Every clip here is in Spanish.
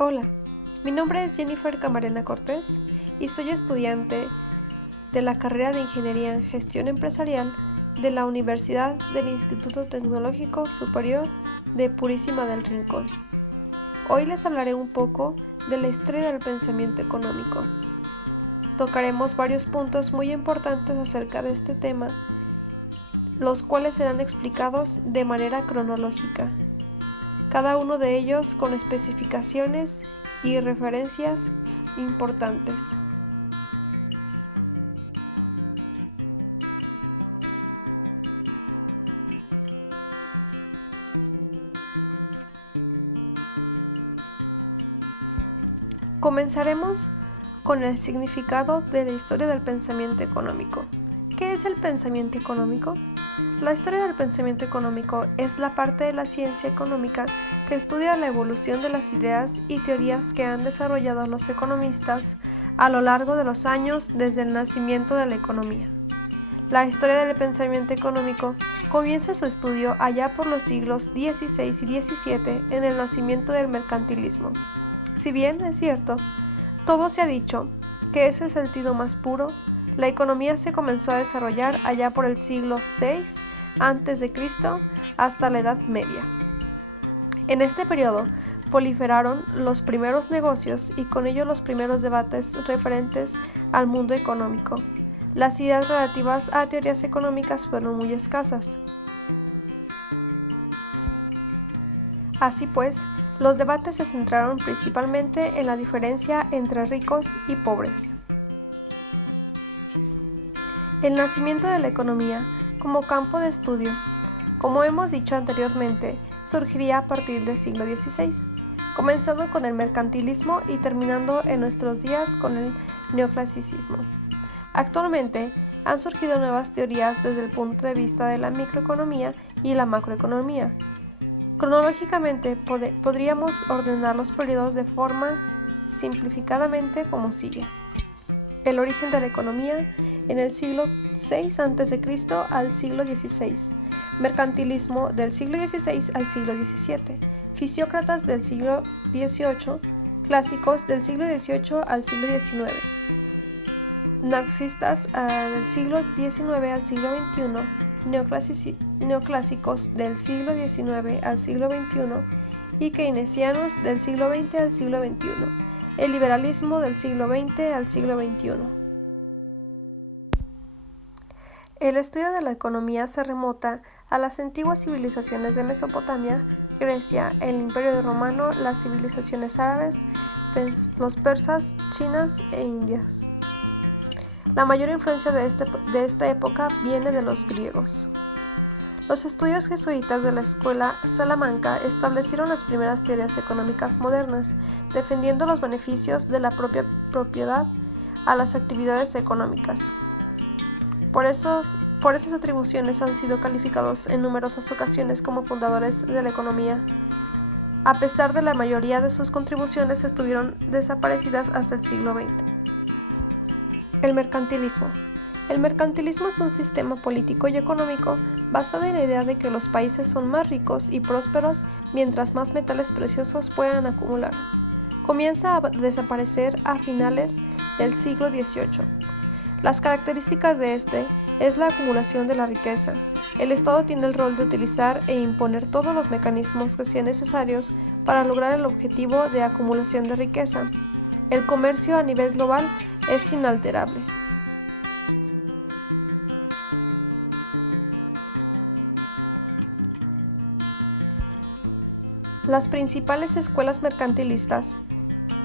Hola, mi nombre es Jennifer Camarena Cortés y soy estudiante de la carrera de Ingeniería en Gestión Empresarial de la Universidad del Instituto Tecnológico Superior de Purísima del Rincón. Hoy les hablaré un poco de la historia del pensamiento económico. Tocaremos varios puntos muy importantes acerca de este tema, los cuales serán explicados de manera cronológica, cada uno de ellos con especificaciones y referencias importantes. Comenzaremos con el significado de la historia del pensamiento económico. ¿Qué es el pensamiento económico? La historia del pensamiento económico es la parte de la ciencia económica que estudia la evolución de las ideas y teorías que han desarrollado los economistas a lo largo de los años desde el nacimiento de la economía. La historia del pensamiento económico comienza su estudio allá por los siglos XVI y XVII en el nacimiento del mercantilismo. Si bien es cierto, todo se ha dicho que es el sentido más puro, la economía se comenzó a desarrollar allá por el siglo VI a.C. hasta la Edad Media. En este periodo proliferaron los primeros negocios y con ello los primeros debates referentes al mundo económico. Las ideas relativas a teorías económicas fueron muy escasas. Así pues, los debates se centraron principalmente en la diferencia entre ricos y pobres. El nacimiento de la economía como campo de estudio, como hemos dicho anteriormente, surgiría a partir del siglo XVI, comenzando con el mercantilismo y terminando en nuestros días con el neoclasicismo. Actualmente han surgido nuevas teorías desde el punto de vista de la microeconomía y la macroeconomía. Cronológicamente podríamos ordenar los periodos de forma simplificadamente como sigue. El origen de la economía en el siglo VI a.C. al siglo XVI, mercantilismo del siglo XVI al siglo XVII, fisiócratas del siglo XVIII, clásicos del siglo XVIII al siglo XIX, marxistas del siglo XIX al siglo XXI, neoclásicos del siglo XIX al siglo XXI y keynesianos del siglo XX al siglo XXI, el liberalismo del siglo XX al siglo XXI. El estudio de la economía se remota a las antiguas civilizaciones de Mesopotamia, Grecia, el Imperio Romano, las civilizaciones árabes, los persas, chinas e indias. La mayor influencia de esta época viene de los griegos. Los estudios jesuitas de la escuela Salamanca establecieron las primeras teorías económicas modernas, defendiendo los beneficios de la propia propiedad a las actividades económicas. Por esas atribuciones han sido calificados en numerosas ocasiones como fundadores de la economía. A pesar de la mayoría de sus contribuciones estuvieron desaparecidas hasta el siglo XX. El mercantilismo. El mercantilismo es un sistema político y económico basado en la idea de que los países son más ricos y prósperos mientras más metales preciosos puedan acumular. Comienza a desaparecer a finales del siglo XVIII. Las características de este es la acumulación de la riqueza. El Estado tiene el rol de utilizar e imponer todos los mecanismos que sean necesarios para lograr el objetivo de acumulación de riqueza. El comercio a nivel global es inalterable. Las principales escuelas mercantilistas.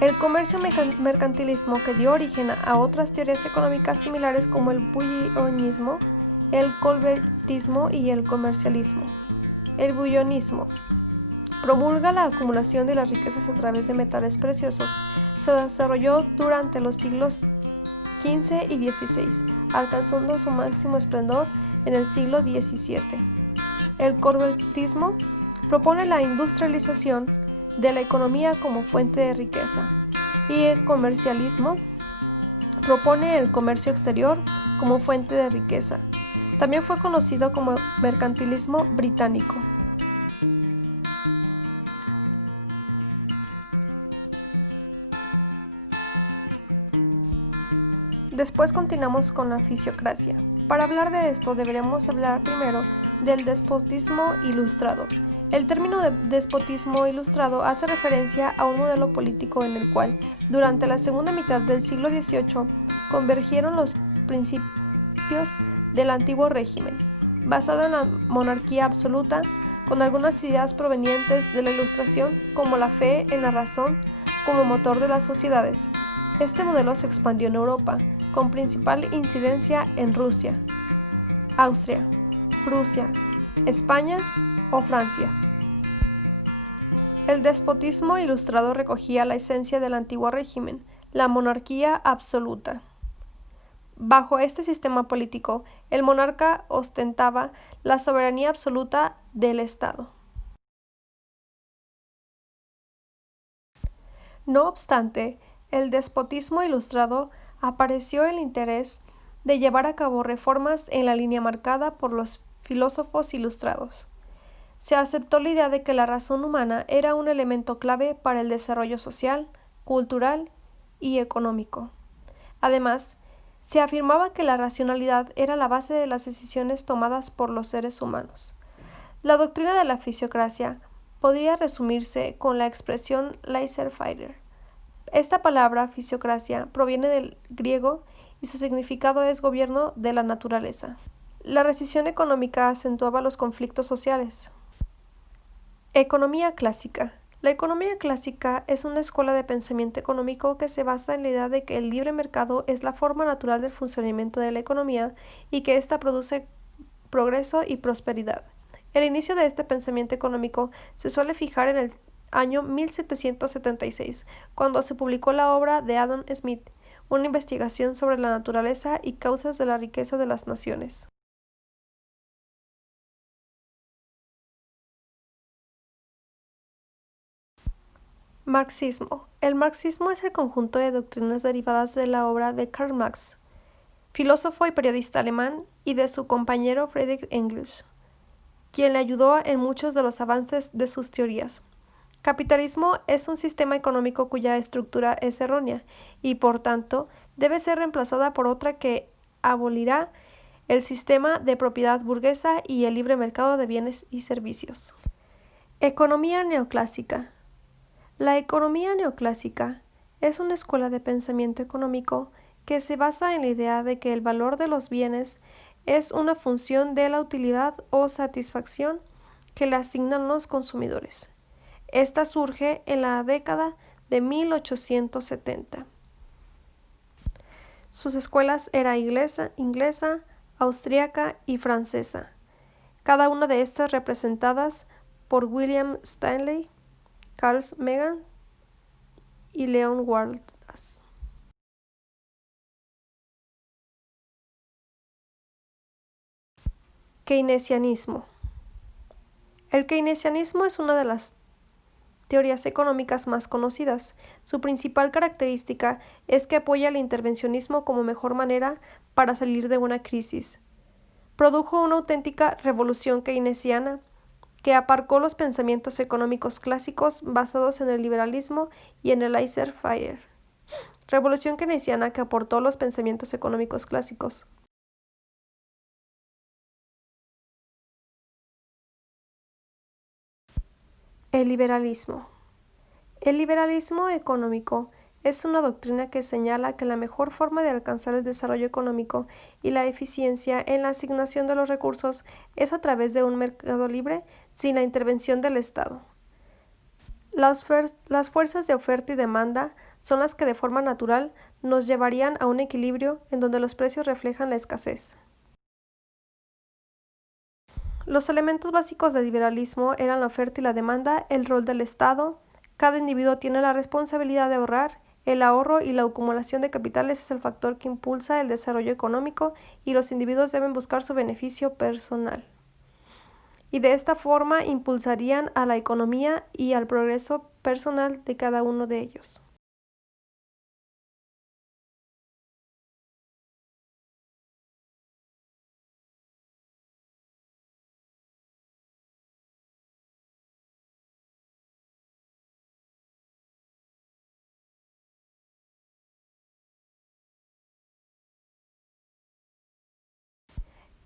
El comercio mercantilismo que dio origen a otras teorías económicas similares como el bullonismo, el colbertismo y el comercialismo. El bullonismo promulga la acumulación de las riquezas a través de metales preciosos. Se desarrolló durante los siglos XV y XVI, alcanzando su máximo esplendor en el siglo XVII. El colbertismo propone la industrialización de la economía como fuente de riqueza, y el comercialismo propone el comercio exterior como fuente de riqueza. También fue conocido como mercantilismo británico. Después continuamos con la fisiocracia. Para hablar de esto deberemos hablar primero del despotismo ilustrado. El término de despotismo ilustrado hace referencia a un modelo político en el cual, durante la segunda mitad del siglo XVIII, convergieron los principios del antiguo régimen, basado en la monarquía absoluta, con algunas ideas provenientes de la Ilustración, como la fe en la razón como motor de las sociedades. Este modelo se expandió en Europa, con principal incidencia en Rusia, Austria, Prusia, España o Francia. El despotismo ilustrado recogía la esencia del antiguo régimen, la monarquía absoluta. Bajo este sistema político, el monarca ostentaba la soberanía absoluta del Estado. No obstante, el despotismo ilustrado apareció el interés de llevar a cabo reformas en la línea marcada por los filósofos ilustrados. Se aceptó la idea de que la razón humana era un elemento clave para el desarrollo social, cultural y económico. Además, se afirmaba que la racionalidad era la base de las decisiones tomadas por los seres humanos. La doctrina de la fisiocracia podría resumirse con la expresión laissez-faire. Esta palabra, fisiocracia, proviene del griego y su significado es gobierno de la naturaleza. La recesión económica acentuaba los conflictos sociales. Economía clásica. La economía clásica es una escuela de pensamiento económico que se basa en la idea de que el libre mercado es la forma natural del funcionamiento de la economía y que ésta produce progreso y prosperidad. El inicio de este pensamiento económico se suele fijar en el año 1776, cuando se publicó la obra de Adam Smith, una investigación sobre la naturaleza y causas de la riqueza de las naciones. Marxismo. El marxismo es el conjunto de doctrinas derivadas de la obra de Karl Marx, filósofo y periodista alemán, y de su compañero Friedrich Engels, quien le ayudó en muchos de los avances de sus teorías. Capitalismo es un sistema económico cuya estructura es errónea y, por tanto, debe ser reemplazada por otra que abolirá el sistema de propiedad burguesa y el libre mercado de bienes y servicios. Economía neoclásica. La economía neoclásica es una escuela de pensamiento económico que se basa en la idea de que el valor de los bienes es una función de la utilidad o satisfacción que le asignan los consumidores. Esta surge en la década de 1870. Sus escuelas eran inglesa, austríaca y francesa, cada una de estas representadas por William Stanley, Carl Megan y Leon Wallace. Keynesianismo. El keynesianismo es una de las teorías económicas más conocidas. Su principal característica es que apoya el intervencionismo como mejor manera para salir de una crisis. Produjo una auténtica revolución keynesiana que aparcó los pensamientos económicos clásicos basados en el liberalismo y en el laissez-faire. Revolución keynesiana que aportó los pensamientos económicos clásicos. El liberalismo. El liberalismo económico es una doctrina que señala que la mejor forma de alcanzar el desarrollo económico y la eficiencia en la asignación de los recursos es a través de un mercado libre sin la intervención del Estado. Las fuerzas de oferta y demanda son las que de forma natural nos llevarían a un equilibrio en donde los precios reflejan la escasez. Los elementos básicos del liberalismo eran la oferta y la demanda, el rol del Estado. Cada individuo tiene la responsabilidad de ahorrar. El ahorro y la acumulación de capitales es el factor que impulsa el desarrollo económico y los individuos deben buscar su beneficio personal. Y de esta forma impulsarían a la economía y al progreso personal de cada uno de ellos.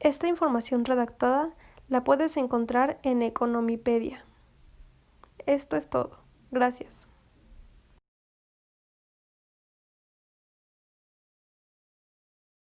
Esta información redactada la puedes encontrar en Economipedia. Esto es todo. Gracias.